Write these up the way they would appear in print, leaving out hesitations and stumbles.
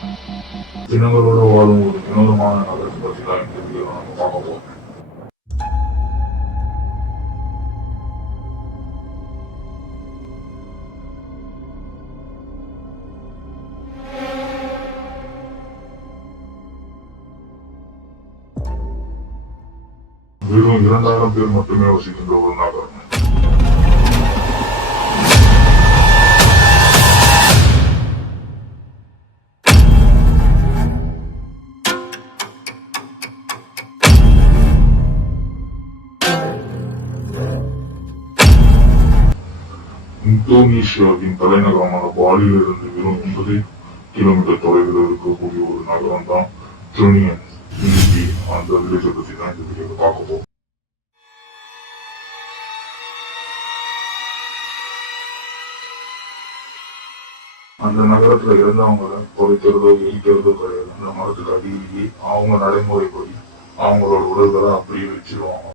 இனங்களோட வாழும் ஒரு வினோதமான நகரத்தை பற்றி தான் இந்த வீடியோ நம்ம பார்க்க போறோம். வெறும் 2000 பேர் மட்டுமே வசிக்கின்ற ஒரு நகரம். இந்தோனேஷியாவின் தலைநகரமான பாலியிலிருந்து வெறும் 80 கிலோமீட்டர் தொலைவில் இருக்கக்கூடிய ஒரு நகரம் தான் ட்ரினியன். இன்னைக்கு அந்த வில்லேஜை பத்தி தான் இந்த வீடியோல பார்க்க போறோம். அந்த நகரத்துல இருந்தவங்களை குறைக்கிறதோ எரிக்கிறதோ கிடையாது. அந்த மரத்துக்கு அடியிலேயே அவங்க நடைமுறைப்படி அவங்களோட உடல்களை அப்படியே வச்சிருவாங்க.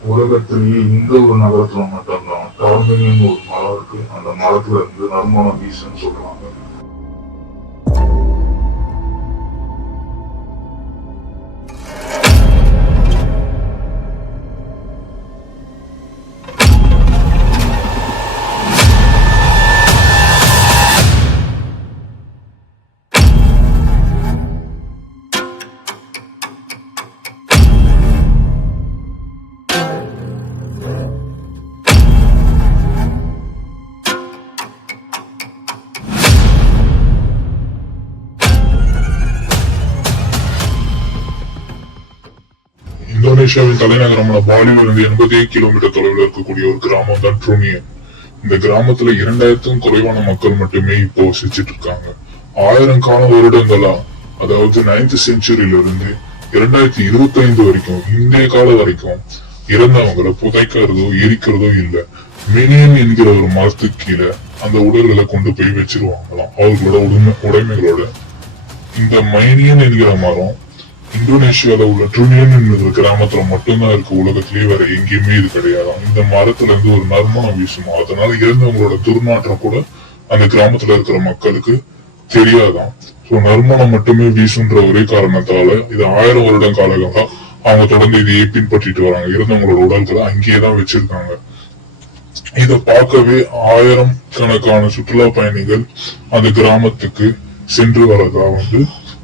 உலகத்திலேயே இந்த ஒரு நகரத்துல மட்டும்தான் டார்மினியன் ஒரு மரம் இருக்கு. அந்த மரத்துல இருந்து நறுமணம் வீசுன்னு சொல்றாங்க. இந்தோனேஷியாவின் தலைநகரமான பாலியிலிருந்து 80 கிலோமீட்டர் தொலைவில் இருக்கக்கூடிய ஒரு கிராமம் தான் ட்ரினியன். இந்த கிராமத்துல 2000க்கும் குறைவான மக்கள் மட்டுமே இப்போ வசிச்சுட்டு இருக்காங்க. 1000 கால வருடங்களா, அதாவது 9th செஞ்சுரியில இருந்து 2025 வரைக்கும், இன்றைய கால வரைக்கும் இறந்தவங்களை புதைக்கிறதோ எரிக்கிறதோ இல்ல. மினியன் என்கிற ஒரு மரத்துக்கு கீழே அந்த உடல்களை கொண்டு போய் வச்சிருவாங்களாம் அவர்களோட உடைமைகளோட. இந்த மைனியன் என்கிற மரம் இந்தோனேஷியால உள்ள ட்ரினியன் என்கிற கிராமத்துல மட்டும்தான் இருக்கு. உலகத்திலேயே வேற எங்கேயுமே இது கிடையாது. இந்த மரத்துல இருந்து ஒரு நறுமணம் வீசுமா, அதனால இறந்தவங்களோட துர்நாற்றம் கூட அந்த கிராமத்துல இருக்கிற மக்களுக்கு தெரியாதான். நறுமணம் மட்டுமே வீசுன்ற ஒரே காரணத்தால இது 1000 வருடம் காலங்களா அவங்க தொடர்ந்து இதையே பின்பற்றிட்டு வராங்க. இறந்தவங்களோட உடல்களை அங்கேயேதான் வச்சிருக்காங்க. இத பார்க்கவே 1000 கணக்கான சுற்றுலா பயணிகள் அந்த கிராமத்துக்கு சென்று வரதா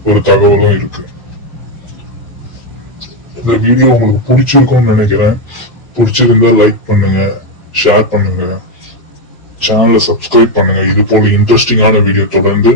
ஒரு தகவலும் இருக்கு. இந்த வீடியோ உங்களுக்கு பிடிச்சிருக்கும்னு நினைக்கிறேன். பிடிச்சிருந்தா லைக் பண்ணுங்க, ஷேர் பண்ணுங்க, சேனலை சப்ஸ்கிரைப் பண்ணுங்க. இது போல இன்ட்ரெஸ்டிங்கான வீடியோ தொடர்ந்து